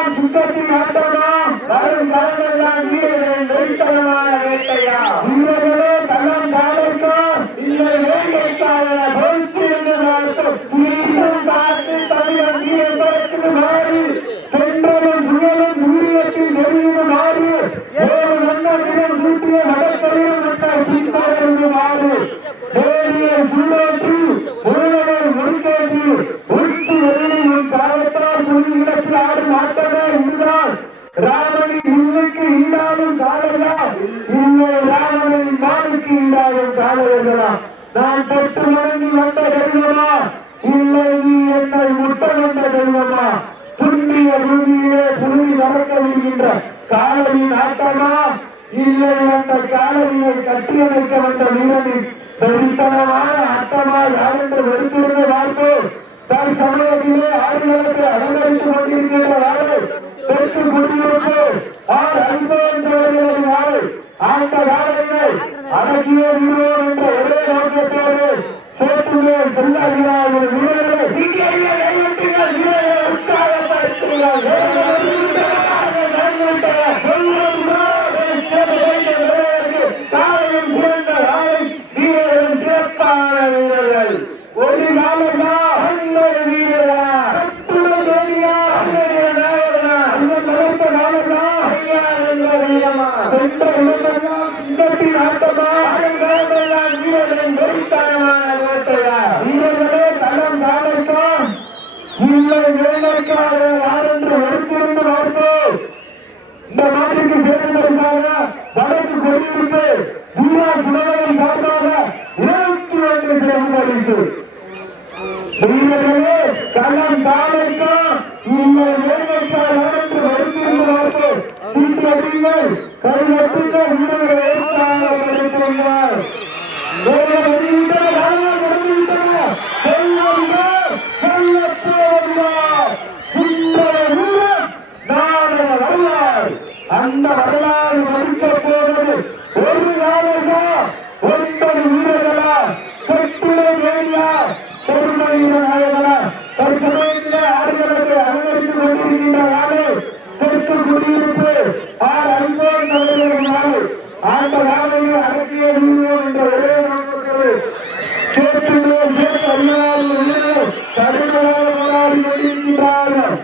காலமெல்லாம் சுத்தத்தின் ஆட்டமா வரும் காலமெல்லாம் வீரர்களின் வெறித்தனமான வேட்டையா வீரர்களே களம் காலைக்கா இல்லை வேட்டைக்காக பொறுத்து என்று நடத்தும் சீசன் காத்து தமிழன் வீரர்களுக்கு மாறி சென்றவன் புயலும் வீரியத்தில் நெருங்கின மாறி ஏழு நன்னதிலும் சூட்டிய நடத்தையும் மக்கள் சித்தரிந்து மாறி தேடிய சூழற்றி உறவை முடிக்கேற்றி உச்சி வெளியில் உன் காலத்தால் புலி இலக்கில் ஆடும் ஆட்டமே இதுதான் ராமனின் இல்லைக்கு இல்லாத காலையா இல்லை ராமனின் நாளுக்கு இல்லாத காலையா நான் தொட்டு மடங்கி வந்த தெய்வமா இல்லை நீ என்னை முட்ட வந்த தெய்வமா புண்ணிய பூமியிலே புலி வளர்க்க விடுகின்ற காலையின் ஆட்டமா இல்லை அந்த காலையை கட்டியமைக்க வந்த வீரனின் வெறித்தனமான ஆட்டமா யாரென்று வெறுத்திருந்த வாழ்க்கை தன் சமயத்திலே ஆடுகளத்தை அலங்கரித்துக் கொண்டிருக்கின்ற நாடு தெற்கு குடியிருப்பு அனுபவம் நாடு அந்த காலையை அடக்கிய வீரர் என்ற ஒரே நோக்கத்தோடு சேத்துமே செல்லாகிறார் வீரர்களை காலையும் சிறந்த ஆலை வீரர்களும் சிறப்பான வீரர்கள் ஒரு நாளா அன்பது வீரரா தேவியா நாயகனா அந்த தலைத்த நாளா ஐயா என்ற வீரமா சென்ற இடமெல்லாம் சிங்கத்தின் ஆட்டமா காலமெல்லாம் வீரர்களின் வெறித்தனமான வேட்டையா வீரர்களே களம் காலைக்கா இல்லை வேலைக்காக யாரென்று வெறுத்திருந்து பார்ப்போம் இந்த நாட்டுக்கு சேர்ந்த பரிசாக வடக்கு கொடியிருப்பு பூரா சுடலை சார்பாக 21 சிறப்பு பரிசு வீரர்களே களம் காலைக்கா இல்லை வேலைக்கா யாரென்று வெறுத்திருந்து பார்ப்போம் சீட்டு அடிங்கள் கையெட்டுங்கள் வீரர்களை ஏற்றாங்க அந்த வரலாறு மதிக்க போவது ஒரு நாளா 9 வீரர்களா கட்டுரை வேண்டியா பொறுமை நாயகனா தற்சமயத்தில் ஆறுகளுக்கு அலங்கரித்துக் கொண்டிருக்கின்ற நாடு தெற்கு குடியிருப்பு அன்போன் தலைவர்கள் நாடு அந்த நாளையை அடக்கிய வீரர் என்ற ஒரே நோக்கத்தோடு சேர்த்துள்ளோம் சேர்த்து அறியாத வீரர்கள் கடுமையாக போராடி கொண்டிருக்கிறார்கள்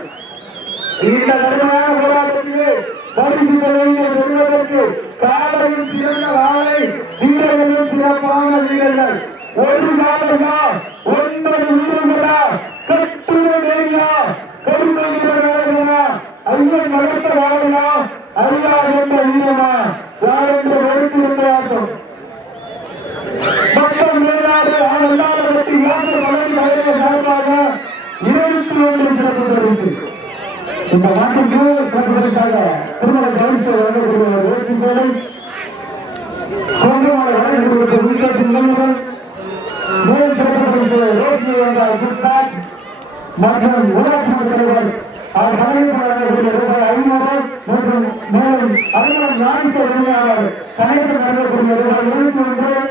இந்த கடுமையான போராட்டத்திலே பரிசுகளை பெறுவதற்கு காலையில் சிறந்த ஆலை வீரர்களும் சிறப்பான வீரர்கள் ஒரு காலையா 9 வீரர்களா கட்டுரை வேலையா கருமை வீரர்களா ஐயன் வளர்த்த வாழலா ஐயா என்ற வீரமா யார் என்று வெறுத்திருந்தார்கள் மொத்தம் மேலாக எல்லாவற்றையும் யாத்திரை வளர்ந்து வரைய சார்பாக 21 சிறப்பு பரிசு இந்த நாட்டுக்கு சிறப்பு பரிசாக திருமண பரிசு வழங்கக்கூடிய ரோசி சேலை கொன்றமலை வழங்கக்கூடிய உள்கட்டின் நிலைமைகள் மேல் சிறப்பு பரிசு ரோசி என்ற புட்பாக் மற்றும் ஊராட்சி மன்ற தலைவர் அவர் பதவிக்கு வழங்கக்கூடிய ரூபாய் 500 மற்றும் மேலும் 4 உரிமையாளர் கணேசன் வழங்கக்கூடிய ரூபாய் 21